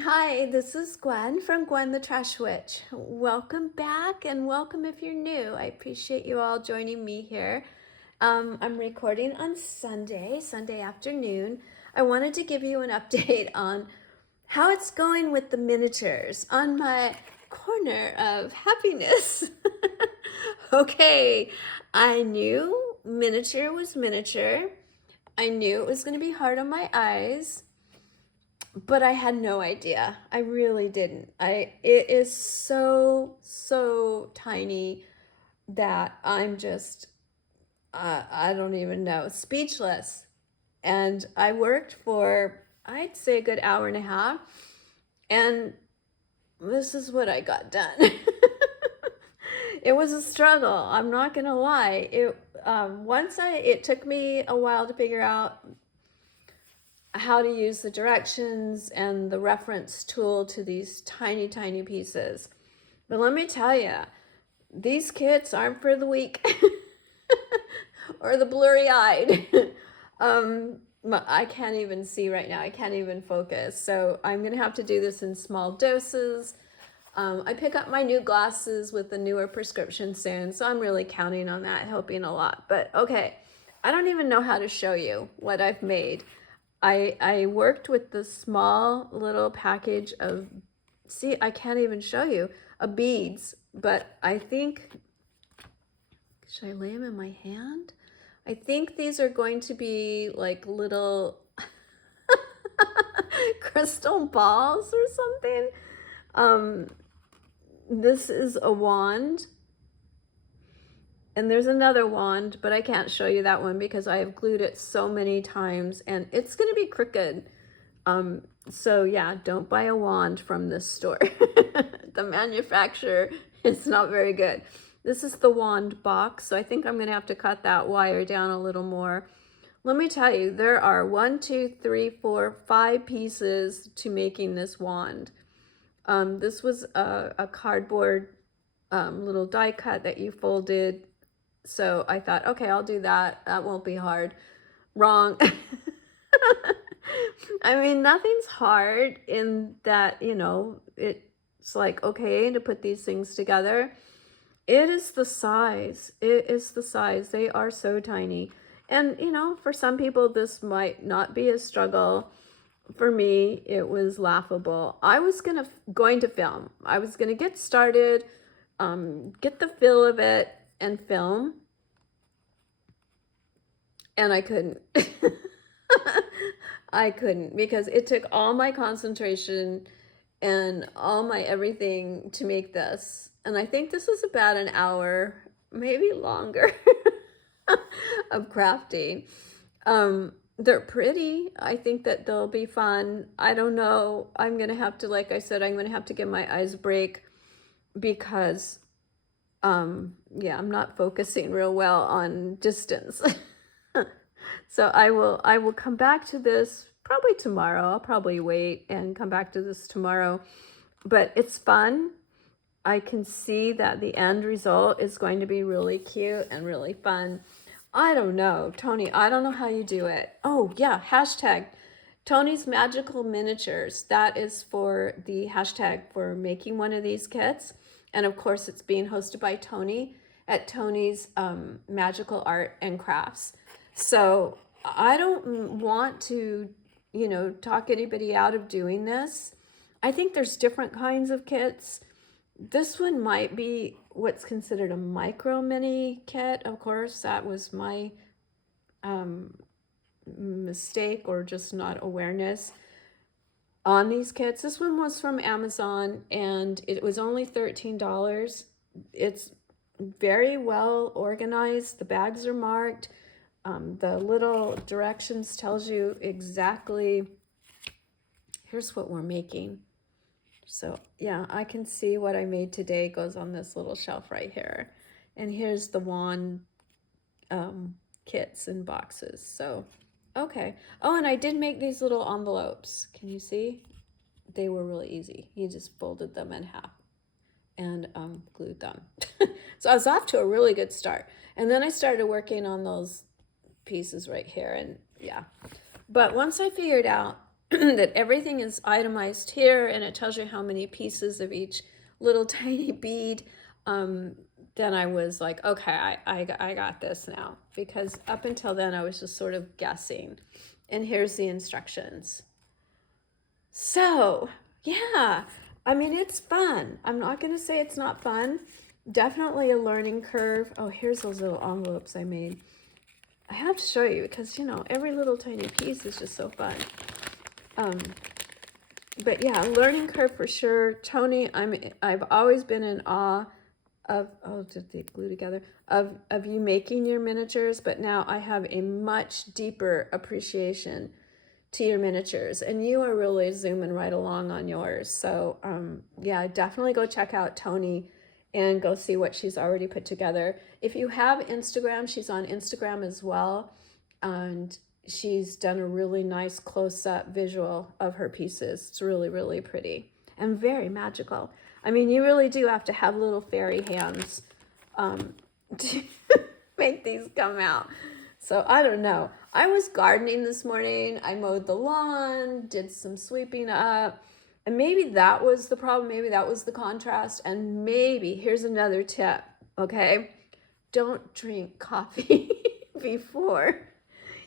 Hi, this is Gwen from Gwen the Trash Witch. Welcome back and welcome if you're new. I appreciate you all joining me here. I'm recording on Sunday afternoon. I wanted to give you an update on how it's going with the miniatures on my corner of happiness. Okay, I knew miniature was miniature. I knew it was going to be hard on my eyes. But I had no idea. I really didn't. It is so tiny that I'm just I don't even know, speechless. And I worked for, I'd say, a good hour and a half, and this is what I got done. It was a struggle. I'm not gonna lie. It took me a while to figure out how to use the directions and the reference tool to these tiny pieces. But let me tell you, these kits aren't for the weak or the blurry-eyed. I can't even see right now. I can't even focus. So I'm gonna have to do this in small doses. I pick up my new glasses with the newer prescription soon, so I'm really counting on that helping a lot. But okay, I don't even know how to show you what I've made. I worked with the small little package of, see, I can't even show you, of beads, but I think, should I lay them in my hand? I think these are going to be like little crystal balls or something. This is a wand. And there's another wand, but I can't show you that one because I have glued it so many times and it's going to be crooked. So yeah, don't buy a wand from this store. The manufacturer is not very good. This is the wand box, so I think I'm going to have to cut that wire down a little more. Let me tell you, there are 1, 2, 3, 4, 5 pieces to making this wand. This was a cardboard little die cut that you folded. So I thought, okay, I'll do that. That won't be hard. Wrong. I mean, nothing's hard in that, it's like, okay, to put these things together. It is the size. It is the size. They are so tiny. And, for some people, this might not be a struggle. For me, it was laughable. I was going to film. I was going to get started, get the feel of it, and film. And I couldn't. I couldn't because it took all my concentration and all my everything to make this. And I think this is about an hour, maybe longer, of crafting. They're pretty. I think that they'll be fun. I don't know. I'm going to have to, like I said, I'm going to have to give my eyes a break because, yeah, I'm not focusing real well on distance. So I will come back to this probably tomorrow. I'll probably wait and come back to this tomorrow. But it's fun. I can see that the end result is going to be really cute and really fun. I don't know, Tony, I don't know how you do it. Oh, yeah, hashtag Tony's Magical Miniatures. That is for the hashtag for making one of these kits. And of course, it's being hosted by Tony at Tony's Magical Art and Crafts. So I don't want to, talk anybody out of doing this. I think there's different kinds of kits. This one might be what's considered a micro mini kit. Of course, that was my mistake or just not awareness on these kits. This one was from Amazon and it was only $13. It's very well organized. The bags are marked. The little directions tells you exactly, here's what we're making. So yeah, I can see what I made today goes on this little shelf right here. And here's the wand kits and boxes. So, okay. Oh, and I did make these little envelopes. Can you see? They were really easy. You just folded them in half and glued them. So I was off to a really good start. And then I started working on those pieces right here. And yeah. But once I figured out that everything is itemized here, and it tells you how many pieces of each little tiny bead. Then I was like, okay, I got this now, because up until then I was just sort of guessing. And here's the instructions. So yeah, I mean, it's fun. I'm not going to say it's not fun. Definitely a learning curve. Oh, here's those little envelopes I made. I have to show you because, you know, every little tiny piece is just so fun. But yeah, learning curve for sure. Tony, I've always been in awe of, oh, did they glue together? Of you making your miniatures, but now I have a much deeper appreciation to your miniatures, and you are really zooming right along on yours. So yeah, definitely go check out Tony and go see what she's already put together. If you have Instagram, she's on Instagram as well, and she's done a really nice close-up visual of her pieces. It's really, really pretty and very magical. I mean, you really do have to have little fairy hands to make these come out. So I don't know. I was gardening this morning. I mowed the lawn, did some sweeping up, and maybe that was the problem. Maybe that was the contrast. And maybe, here's another tip, okay? Don't drink coffee before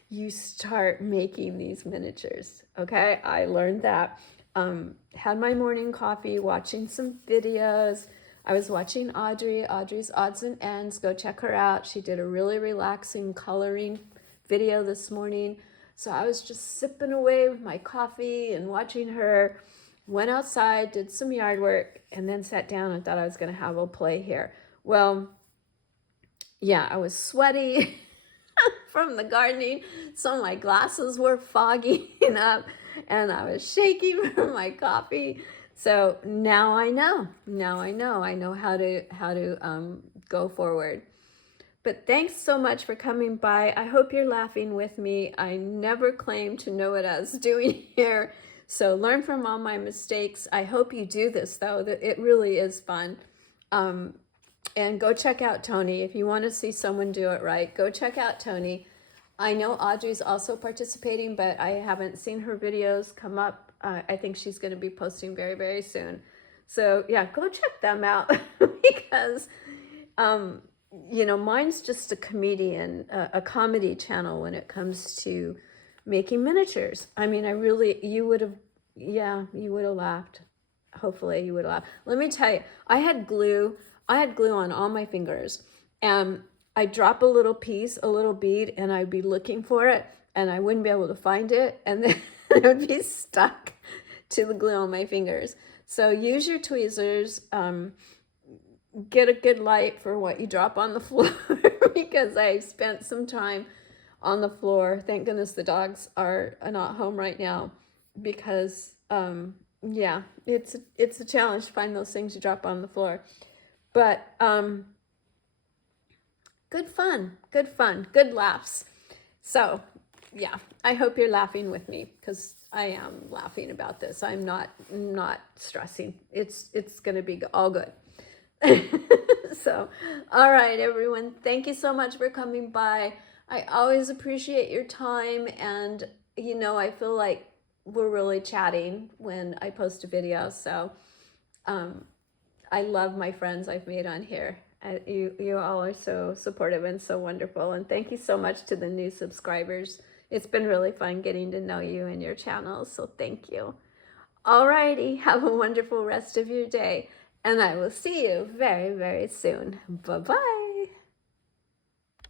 you start making these miniatures, okay? I learned that. Had my morning coffee, watching some videos. I was watching Audrey's Odds and Ends. Go check her out. She did a really relaxing coloring video this morning. So I was just sipping away with my coffee and watching her. Went outside, did some yard work, and then sat down and thought I was going to have a play here. Well, yeah, I was sweaty from the gardening, so my glasses were fogging up, and I was shaking from my coffee. So now I know. I know how to go forward. But thanks so much for coming by. I hope you're laughing with me. I never claimed to know what I was doing here. So learn from all my mistakes. I hope you do this, though. It really is fun. And go check out Tony. If you want to see someone do it right, go check out Tony. I know Audrey's also participating, but I haven't seen her videos come up. I think she's going to be posting very, very soon. So yeah, go check them out because, you know, mine's just a comedian, a comedy channel when it comes to making miniatures. I mean, you would have laughed. Hopefully you would have laughed. Let me tell you, I had glue on all my fingers, and I'd drop a little piece, a little bead, and I'd be looking for it, and I wouldn't be able to find it, and then it would be stuck to the glue on my fingers. So use your tweezers, get a good light for what you drop on the floor because I spent some time on the floor. Thank goodness the dogs are not home right now because, yeah, it's a challenge to find those things you drop on the floor. But good fun, good laughs. So yeah, I hope you're laughing with me because I am laughing about this. I'm not stressing. It's gonna be all good. So, all right, everyone. Thank you so much for coming by. I always appreciate your time, and you know, I feel like we're really chatting when I post a video. So, I love my friends I've made on here. You all are so supportive and so wonderful. And thank you so much to the new subscribers. It's been really fun getting to know you and your channels. So thank you. Alrighty, have a wonderful rest of your day. And I will see you very, very soon. Bye-bye.